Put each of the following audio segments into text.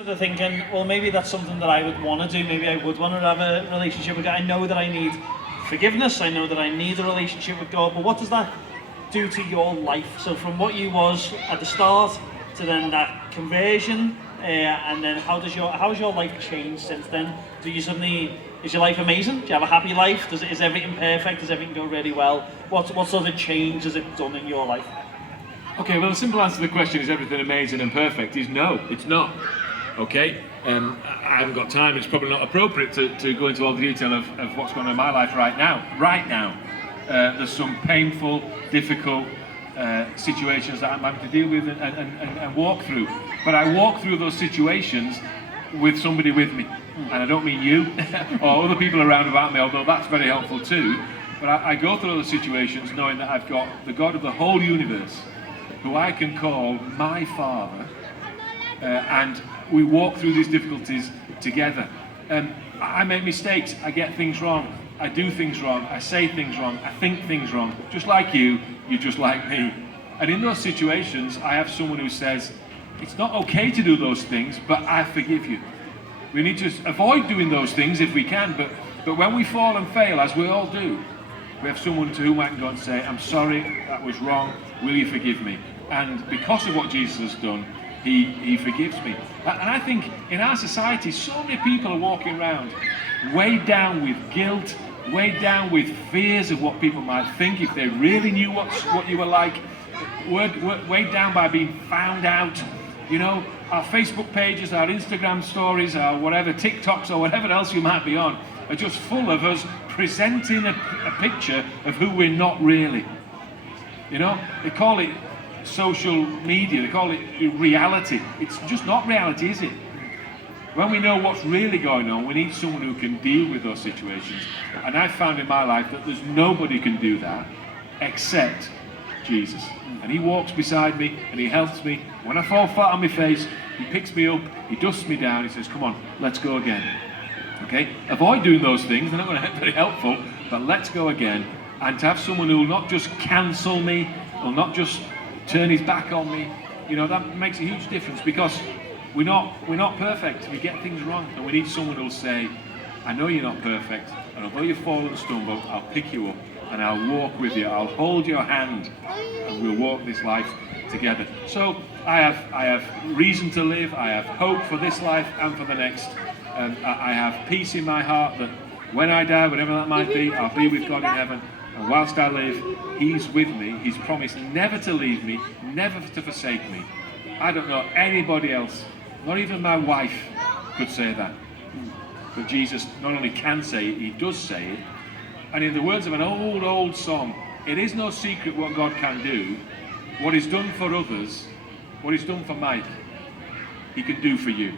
Sort of thinking, well, maybe that's something that I would want to do. Maybe I would want to have a relationship with God. I know that I need forgiveness. I know that I need a relationship with God. But what does that do to your life? So from what you was at the start to then that conversion, and then how has your life changed since then? Is your life amazing? Do you have a happy life? Is everything perfect? Does everything go really well? What sort of change has it done in your life? Okay, well, the simple answer to the question, is everything amazing and perfect, is no, it's not. Okay, I haven't got time. It's probably not appropriate to go into all the detail of what's going on in my life right now. There's some painful, difficult situations that I'm having to deal with and walk through. But I walk through those situations with somebody with me. And I don't mean you or other people around about me, although that's very helpful too. But I go through those situations knowing that I've got the God of the whole universe, who I can call my Father, and we walk through these difficulties together. I make mistakes, I get things wrong, I do things wrong, I say things wrong, I think things wrong. Just like you're just like me. And in those situations, I have someone who says, it's not okay to do those things, but I forgive you. We need to avoid doing those things if we can, but when we fall and fail, as we all do, we have someone to whom I can go and say, I'm sorry, that was wrong, will you forgive me? And because of what Jesus has done, he forgives me. And I think in our society, so many people are walking around weighed down with guilt, weighed down with fears of what people might think if they really knew what you were like, weighed down by being found out. You know, our Facebook pages, our Instagram stories, our whatever, TikToks or whatever else you might be on, are just full of us presenting a picture of who we're not really. You know, they call it social media, they call it reality. It's just not reality, is it? When we know what's really going on, we need someone who can deal with those situations. And I've found in my life that there's nobody who can do that except Jesus. And he walks beside me and he helps me. When I fall flat on my face, he picks me up, he dusts me down, he says, come on, let's go again. Okay? Avoid doing those things, they're not going to be very helpful, but let's go again. And to have someone who will not just cancel me, will not just turn his back on me, you know, that makes a huge difference, because we're not perfect, we get things wrong, and we need someone who'll say, I know you're not perfect, and although you fall and stumble, I'll pick you up, and I'll walk with you, I'll hold your hand, and we'll walk this life together. So I have reason to live, I have hope for this life and for the next, and I have peace in my heart that when I die, whatever that might be, I'll be with God in heaven. And whilst I live, he's with me. He's promised never to leave me, never to forsake me. I don't know anybody else, not even my wife could say that. But Jesus not only can say it, he does say it. And in the words of an old song, it is no secret what God can do. What he's done for others, what he's done for Mike, he can do for you.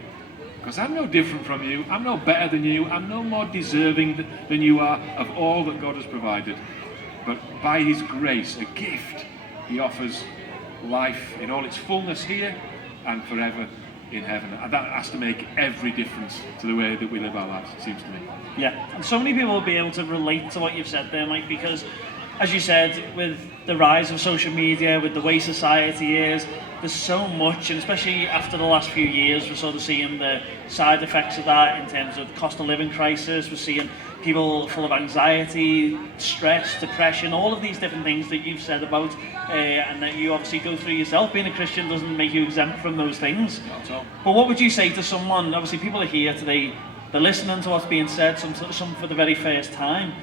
Because I'm no different from you, I'm no better than you, I'm no more deserving than you are of all that God has provided. But by his grace, a gift, he offers life in all its fullness here and forever in heaven. And that has to make every difference to the way that we live our lives, it seems to me. Yeah, and so many people will be able to relate to what you've said there, Mike, because as you said, with the rise of social media, with the way society is, there's so much, and especially after the last few years, we're sort of seeing the side effects of that in terms of cost of living crisis. We're seeing people full of anxiety, stress, depression, all of these different things that you've said about, and that you obviously go through yourself. Being a Christian doesn't make you exempt from those things. Not at all. But what would you say to someone, obviously people are here today, they're listening to what's being said, some for the very first time,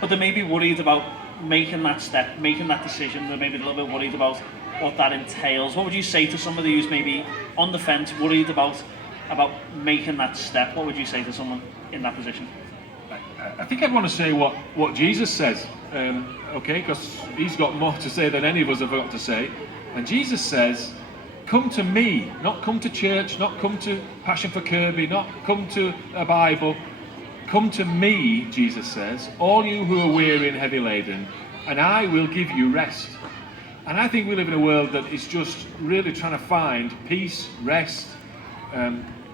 but they may be worried about making that step, making that decision. They're maybe a little bit worried about what that entails. What would you say to somebody who's maybe on the fence, worried about making that step? What would you say to someone in that position? I think I'd want to say what Jesus says, okay, because he's got more to say than any of us have got to say. And Jesus says, come to me, not come to church, not come to Passion for Kirby, not come to a Bible. Come to me, Jesus says, all you who are weary and heavy laden, and I will give you rest. And I think we live in a world that is just really trying to find peace, rest,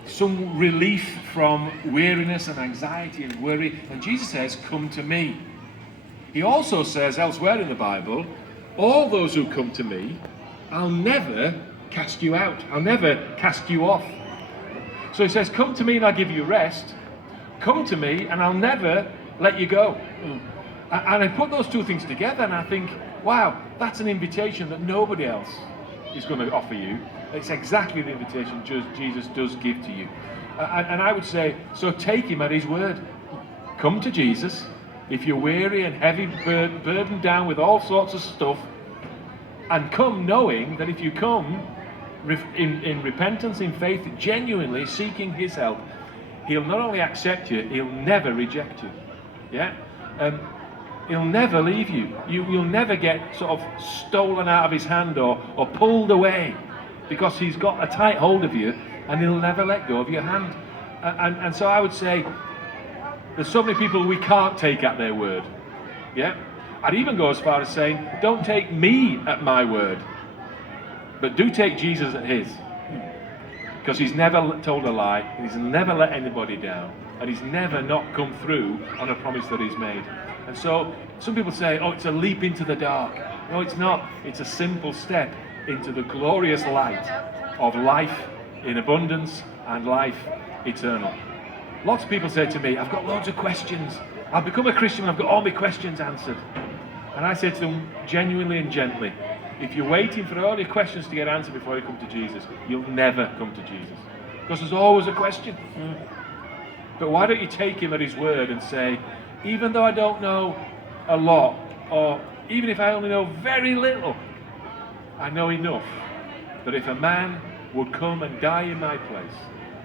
some relief from weariness and anxiety and worry. And Jesus says, come to me. He also says elsewhere in the Bible, all those who come to me, I'll never cast you out. I'll never cast you off. So he says, come to me and I'll give you rest. Come to me and I'll never let you go. And I put those two things together and I think, wow, that's an invitation that nobody else is going to offer you. It's exactly the invitation Jesus does give to you. And I would say, so take him at his word. Come to Jesus. If you're weary and heavy, burdened down with all sorts of stuff, and come knowing that if you come in repentance, in faith, genuinely seeking his help, he'll not only accept you, he'll never reject you. Yeah? He'll never leave you. You'll never get sort of stolen out of his hand or pulled away, because he's got a tight hold of you and he'll never let go of your hand. And so I would say there's so many people we can't take at their word. Yeah? I'd even go as far as saying, don't take me at my word, but do take Jesus at his. Because he's never told a lie, and he's never let anybody down, and he's never not come through on a promise that he's made. And so some people say, oh, it's a leap into the dark. No, it's not. It's a simple step into the glorious light of life in abundance and life eternal. Lots of people say to me, I've got loads of questions. I've become a Christian and I've got all my questions answered. And I say to them genuinely and gently, if you're waiting for all your questions to get answered before you come to Jesus, you'll never come to Jesus. Because there's always a question. But why don't you take him at his word and say, even though I don't know a lot, or even if I only know very little, I know enough that if a man would come and die in my place,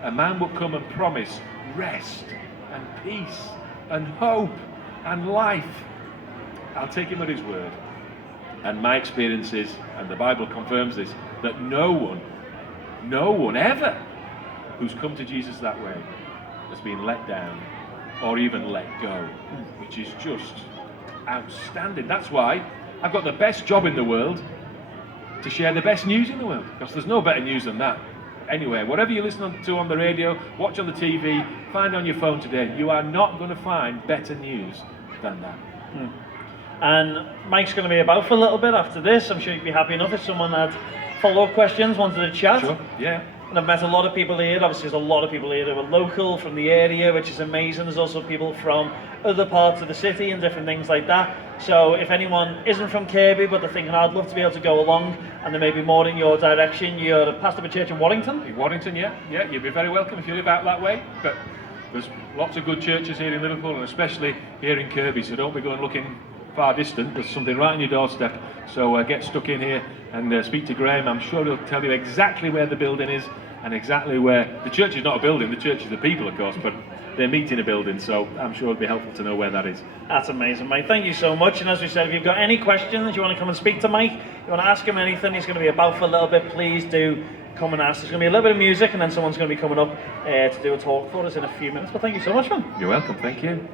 a man would come and promise rest and peace and hope and life, I'll take him at his word. And my experience is, and the Bible confirms this, that no one ever who's come to Jesus that way has been let down or even let go, which is just outstanding. That's why I've got the best job in the world to share the best news in the world, because there's no better news than that. Anyway, whatever you listen to on the radio, watch on the TV, find on your phone today, you are not going to find better news than that. And Mike's going to be about for a little bit after this. I'm sure you'd be happy enough if someone had follow-up questions, wanted to chat. Sure, yeah. And I've met a lot of people here. Obviously, there's a lot of people here that are local from the area, which is amazing. There's also people from other parts of the city and different things like that. So if anyone isn't from Kirkby, but they're thinking, I'd love to be able to go along, and there may be more in your direction, you're a pastor of a church in Warrington? In Warrington, yeah. You'd be very welcome if you live out that way. But there's lots of good churches here in Liverpool, and especially here in Kirkby, so don't be going looking far distant. There's something right on your doorstep. So get stuck in here and speak to Graham. I'm sure he'll tell you exactly where the building is and exactly where... The church is not a building, the church is the people, of course, but they meet in a building, so I'm sure it'd be helpful to know where that is. That's amazing, Mike. Thank you so much. And as we said, if you've got any questions, you want to come and speak to Mike, you want to ask him anything, he's going to be about for a little bit, please do come and ask. There's going to be a little bit of music, and then someone's going to be coming up to do a talk for us in a few minutes. But thank you so much, man. You're welcome, thank you.